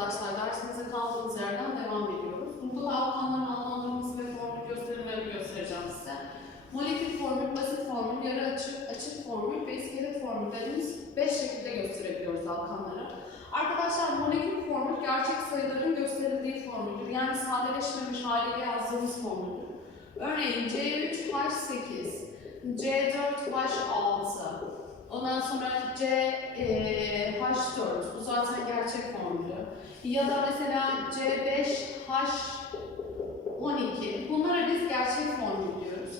arkadaşlar. Dersimize kaldığımız yerden devam ediyoruz. Burada da alkanların anlamlarımızı ve formül gösterimleri göstereceğim size. Molekül formül, basit formül, yarı açık, açık formül ve iskelet formül dediğimiz 5 şekilde gösterebiliyoruz alkanları. Arkadaşlar molekül formül gerçek sayıların gösterildiği formüldür. Yani sadeleşmemiş haliyle yazdığımız formüldür. Örneğin C3H8, C4H6, ondan sonra C e, H4, bu zaten gerçek formülü. Ya da mesela C5H12, bunlara biz gerçek formül diyoruz.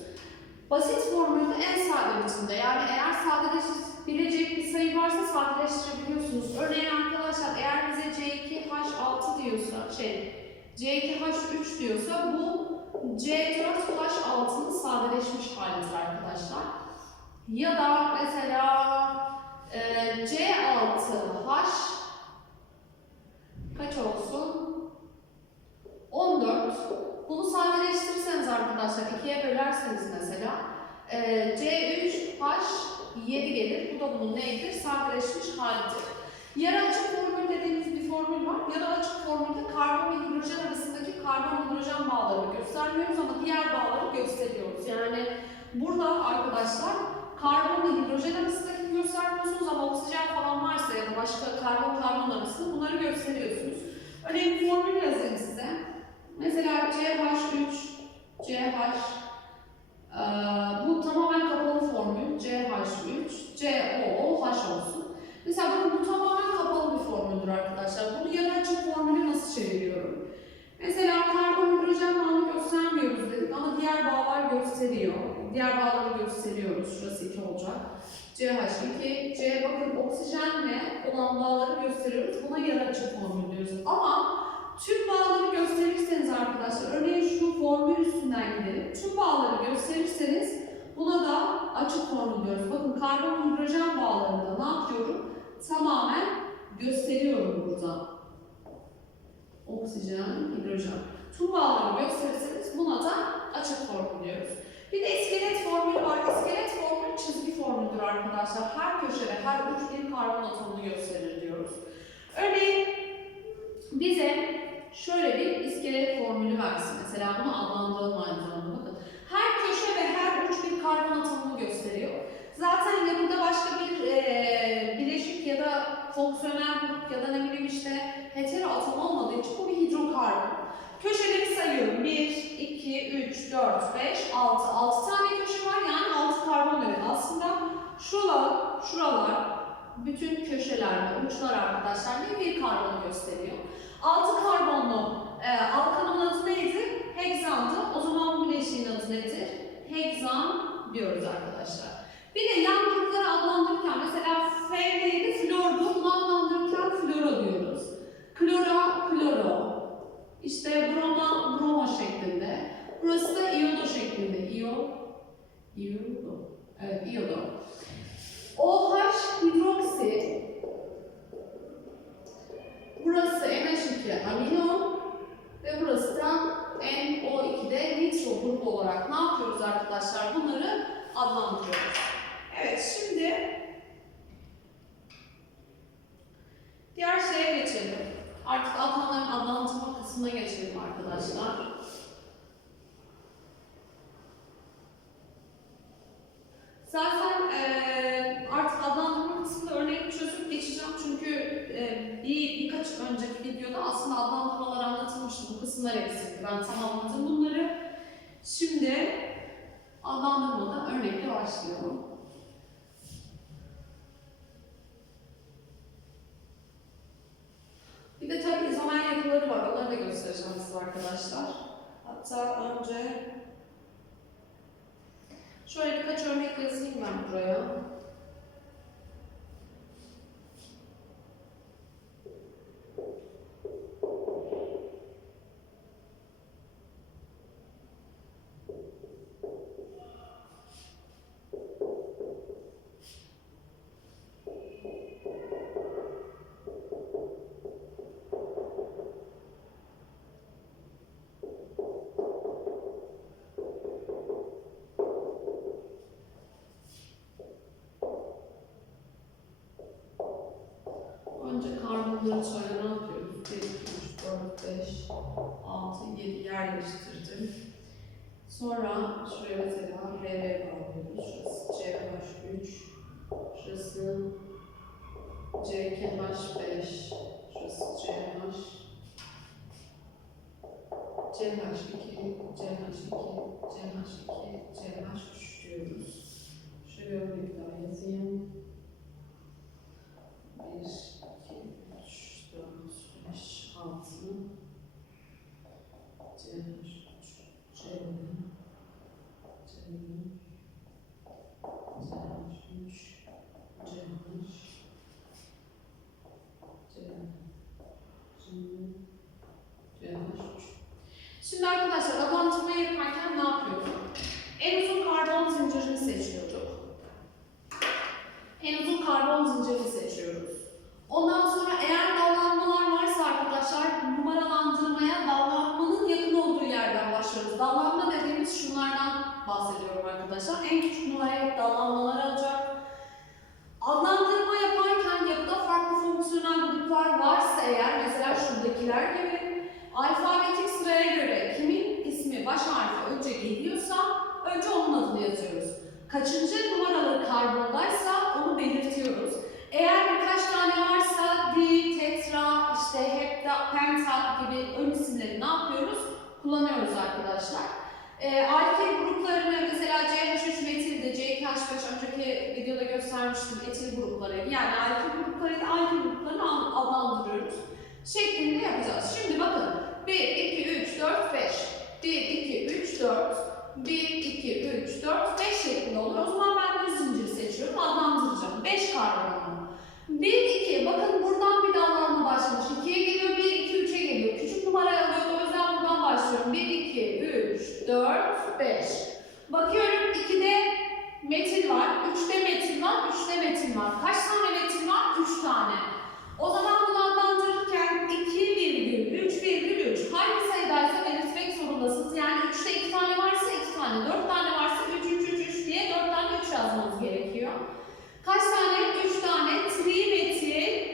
Basit formülde en sade biçimde, yani eğer sadeleşebilecek bir sayı varsa sadeleştirebiliyorsunuz. Örneğin arkadaşlar eğer bize C2H6 diyorsa, şey, C2H3 diyorsa bu C4H6'nın sadeleşmiş halidir arkadaşlar. Ya da mesela e, C6H kaç olsun? 14. Bunu sadeleştirirseniz arkadaşlar ikiye bölerseniz mesela e, C3H7 gelir. Bu da bunun neydir? Sadeleşmiş halidir. Yarı açık formül dediğimiz bir formül var. Yarı açık formülde karbon ve hidrojen arasındaki karbon hidrojen bağlarını göstermiyoruz ama diğer bağları gösteriyoruz. Yani burada arkadaşlar karbon ve hidrojen arasındaki göstermiyorsunuz ama oksijen falan varsa ya da başka karbon karbon arasında bunları gösteriyorsunuz. Örneğin bir formül yazayım size. Mesela CH3, CH, eee, bu tamamen kapalı formül. CH3, COOH olsun. Mesela bu, bu tamamen kapalı bir formüldür arkadaşlar. Bunu yarı açık formülü nasıl çeviriyorum? Mesela karbon hidrojen bağını göstermiyoruz dedik ama diğer bağlar gösteriyor. Diğer bağları gösteriyoruz. Şurası 2 olacak. CH2, C bakın oksijenle olan bağları gösteriyoruz. Buna yarı açık formül diyoruz. Ama tüm bağları gösterirseniz arkadaşlar, örneğin şu formül üstünden gidelim. Tüm bağları gösterirseniz buna da açık formül diyoruz. Bakın karbon hidrojen bağlarında ne yapıyorum? Tamamen gösteriyorum burada. Oksijen, hidrojen. Tüm bağları gösterirseniz buna da açık formül diyoruz. Bir de iskelet formülü var. İskelet formülü çizgi formüldür arkadaşlar. Her köşede, her uç bir karbon atomunu gösterir diyoruz. Örneğin bize şöyle bir iskelet formülü versin. Mesela bunu adlandıralım aynı. Bakın. Her köşe ve her uç bir karbon atomunu gösteriyor. Zaten yanında başka bir eee, bileşik ya da fonksiyonel grup ya da ne bileyim işte hetero atom olmadığı için bu bir hidrokarbon. Köşeleri sayıyorum. 1, 2, 3, 4, 5, 6. 6 tane köşe var yani 6 karbon demek. Aslında şuralar, şuralar bütün köşeler ve uçlar arkadaşlar ne bir karbonu gösteriyor. 6 karbonlu e, alkanın adı neydi? Heksandı. O zaman bu bileşiğin adı nedir? Heksan diyoruz arkadaşlar. Bir de yan grupları adlandırırken mesela F neydi? Flordu. Bunu adlandırırken flora diyoruz. Klora, kloro. İşte broma, bromo şeklinde. Burası da iodo şeklinde. Io, iodo. Evet, iodo. OH hidroksi. Burası NH2 amino ve burası da NO2'de nitro grubu olarak ne yapıyoruz arkadaşlar? Bunları adlandırıyoruz. Evet, şimdi diğer şeye geçelim. Artık alkanların adlandırma kısmına geçelim arkadaşlar. Zaten eee, artık adlandırma kısmında örneğini çözüp geçeceğim çünkü eee, bir birkaç videoda aslında adlandırmalar anlatılmıştı. Bu kısımlar eksikti. Ben tamamladım bunları. Şimdi adlandırmada örnekle başlayalım. Bir de tabii izomer yapıları var. Onları da göstereceğim size arkadaşlar. Hatta önce şöyle birkaç örnek yazayım ben buraya. Önce karbonları şöyle ne yapıyoruz? Bir 4, 5, 6, 7 yerleştirdim. Sonra şuraya mesela HV bağlıyoruz. Şurası CH3, şurası CKH5, şurası CH, CH2, CH2, CH2, CH3 diyoruz. Şuraya bir daha yazayım. 1, 2, 3, 4, 5, 6, CH3, CH, CH, CH3, CH, Şimdi arkadaşlar adlandırma yaparken ne yapıyorduk? En uzun karbon zincirini seçiyorduk. En uzun karbon zincirini seçiyoruz. Ondan sonra eğer dallanmalar varsa arkadaşlar numaralandırmaya dallanmanın yakın olduğu yerden başlıyoruz. Dallanma dediğimiz şunlardan bahsediyorum arkadaşlar. En küçük numaraya hep dallanmalar alacak. Adlandırma yaparken yapıda farklı fonksiyonel gruplar varsa eğer mesela şuradakiler gibi alfabetik sıraya göre kimin ismi baş harfi önce geliyorsa önce onun adını yazıyoruz. Kaçıncı numaralı karbondaysa onu belirtiyoruz. Eğer birkaç tane varsa di, tetra, işte hepta, penta gibi ön isimleri ne yapıyoruz? Kullanıyoruz arkadaşlar. E, alkil gruplarını mesela CH3 metilde, CH5 önceki videoda göstermiştim etil grupları. Yani alkil gruplarıyla alkil gruplarını ad- adlandırıyoruz. Şeklinde yapacağız. Şimdi bakın 1, 2, 3, 4, 5. 1, 2, 3, 4. 1, 2, 3, 4, 5 şeklinde oluyor. O zaman ben düz zincir seçiyorum, adlandıracağım. 5 karbonlu. 1, 2, bakın buradan bir dallanma başlamış. 2'ye geliyor, 1, 2, 3'e geliyor. Küçük numarayı alıyordu, o yüzden buradan başlıyorum. 1, 2, 3, 4, 5. Bakıyorum 2'de metil var, 3'te metil var, 3'te metil var. Kaç tane metil var? 3 tane. O zaman bunu adlandırırken 2,3,3 hangi sayıdaysa belirtmek zorundasınız. Yani 3'te 2 tane varsa 2 tane, 4 tane varsa 3, 3, 3, 3 diye 4 tane 3 yazmanız gerekiyor. Kaç tane? 3 tane trimetil,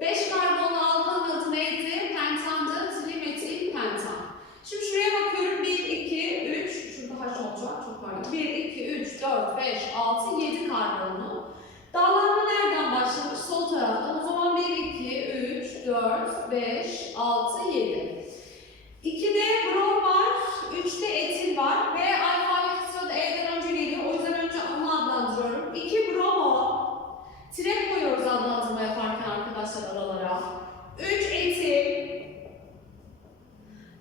5 karbonlu alkanın adı neydi? Pentandı, trimetil pentan. Şimdi şuraya bakıyorum 1, 2, 3, şurada H olacak çok pardon. 1, 2, 3, 4, 5, 6, 7 karbonlu. Dallanma nereden başlamış? Sol taraftan. O zaman 1, 2, 3, 4, 5, 6, 7. 2'de brom var, 3'te etil var ve alfabetik sırada E'den önce geliyor. O yüzden önce onu adlandırıyorum. 2 bromo. Tire koyuyoruz adlandırma yaparken arkadaşlar aralara. 3 etil.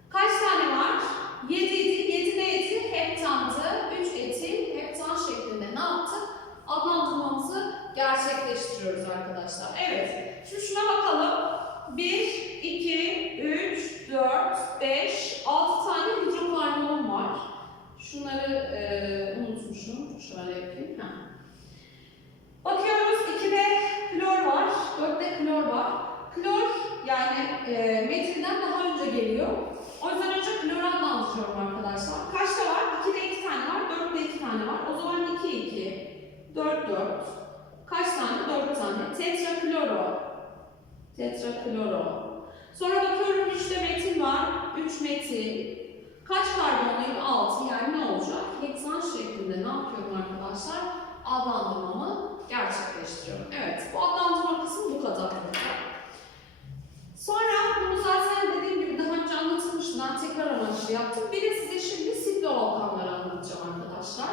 Kaç tane var? 7 idi. 7 neydi? Heptandı. 3 etil, heptan şeklinde ne yaptık? Adlandırmamızı gerçekleştiriyoruz arkadaşlar. Evet. Şimdi şuna bakalım. 1, 2, 3, 4, 5, 6 tane hidrokarbonum var. Şunları e, unutmuşum. Şöyle yapayım. Heh. Bakıyoruz 2'de klor var, 4'te klor var. Klor yani e, metilden daha önce geliyor. O yüzden önce kloru adlandırıyorum arkadaşlar. Kaçta var? 2'de 2 tane var, 4'te 2 tane var. O zaman 2, 2, 4, 4. Kaç tane? 4 tane. Tetrakloro. Tetrakloro. Sonra bakıyorum 3'te metil var, 3 metil. Kaç karbonluyum? 6. Yani ne olacak? Heksan şeklinde ne yapıyorum arkadaşlar? Adlandırmamı gerçekleştiriyorum. Evet, bu adlandırma kısmı bu kadar. Sonra bunu zaten dediğim gibi daha önce anlatılmıştı. Ben tekrar amaçlı yaptım. Bir de size şimdi sikloalkanları anlatacağım arkadaşlar.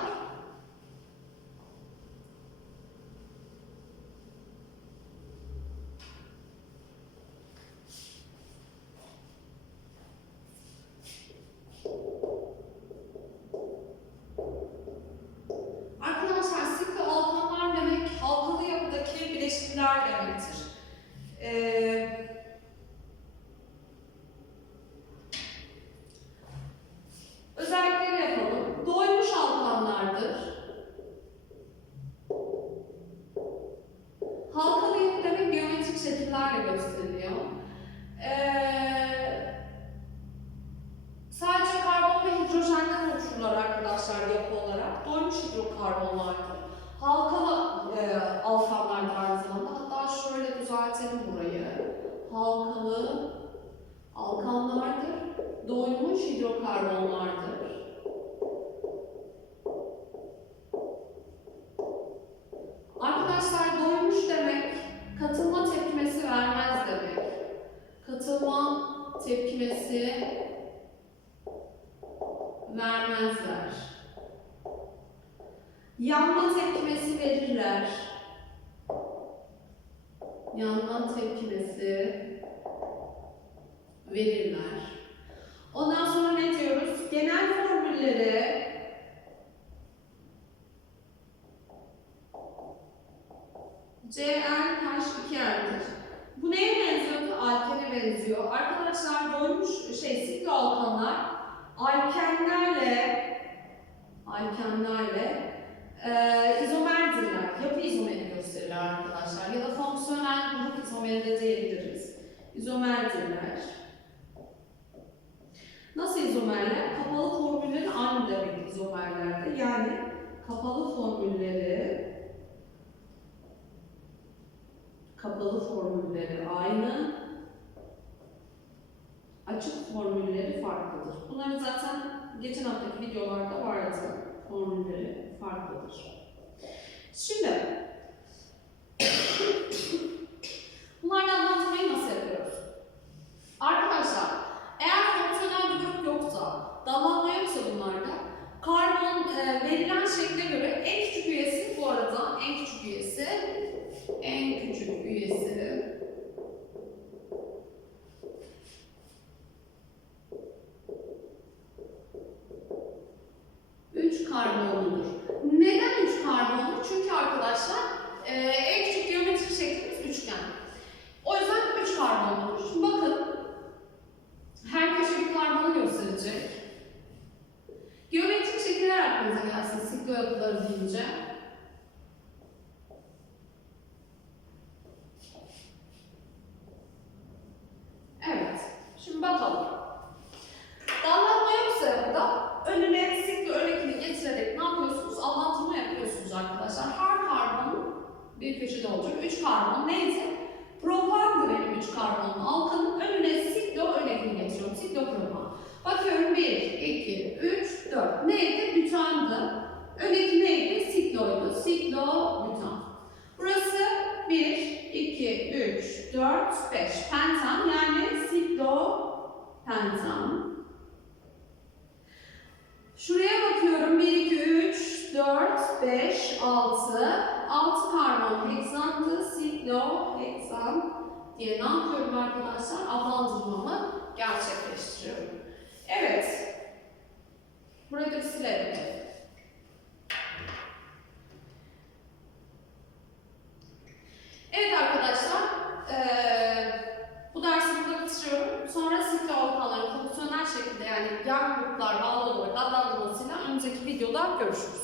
Arkadaşlar sikloalkanlar demek halkalı yapıdaki bileşikler demektir. Ee, özellikleri yapalım. Doymuş alkanlardır. Halkalı yapı demek geometrik şekillerle gösteriliyor. Ee, sadece karbon ve hidrojenden oluşurlar arkadaşlar yapı olarak. Doymuş hidrokarbonlardır. Halkalı e, alkanlardır aynı zamanda. Hatta şöyle düzeltelim burayı. Halkalı karbonlardır. Arkadaşlar doymuş demek katılma tepkimesi vermez demek. Katılma tepkimesi vermezler. Yanma tepkimesi verirler. Yanma tepkimesi verirler. Ondan sonra ne diyoruz? Genel formülleri ClH2N'dir. Bu neye benziyordu? Alkene benziyor. Arkadaşlar doymuş şey siklo alkanlar alkenlerle alkenlerle e, izomerdirler. Yapı izomeri gösterirler arkadaşlar. Ya da fonksiyonel grup izomeri de diyebiliriz. İzomerdirler. Nasıl izomerler? Kapalı formülleri aynı demek izomerlerde. Yani kapalı formülleri kapalı formülleri aynı, açık formülleri farklıdır. Bunların zaten geçen haftaki videolarda vardı. Formülleri farklıdır. Şimdi bunlardan anlatmayı nasıl yapıyoruz? Arkadaşlar eğer fonksiyonel bir grup yoksa, dallanma yoksa bunlarda karbon e, verilen şekle göre en küçük üyesi bu arada en küçük üyesi en küçük üyesi üç karbonludur. Neden üç karbonlu? Çünkü arkadaşlar e, en küçük geometrik şeklimiz üçgen. O yüzden üç karbonludur. Bakın her köşe bir karbonu gösterecek. Geometrik şekiller aklınıza gelsin siklo yapıları deyince. Evet. Bakalım. Dallanma yoksa yapıda önüne siklo örnekini getirerek ne yapıyorsunuz? Anlatma yapıyorsunuz arkadaşlar. Her karbon bir köşede olacak. Üç karbon neydi? Propandı benim üç karbonlu alkanın önüne siklo örnekini getiriyorum. Siklo propan. Bakıyorum 1, 2, 3, 4. Neydi? Bütandı. Öndeki neydi? Sikloydu. Siklo, bütan. Burası 1, 2, 3, 4, 5. Pentam yani siklo pentam. Şuraya bakıyorum. 1, 2, 3, 4, 5, 6. 6 karbon heksandı. Siklo heksan diye ne yapıyorum arkadaşlar? Adlandırmamı gerçekleştiriyorum. Evet. Burayı da silelim. Evet arkadaşlar, eee, bu dersi burada bitiriyorum. Sonra siklo alkanların fonksiyonel şekilde yani yan gruplar bağlı olarak adlandırmasıyla önümüzdeki videoda görüşürüz.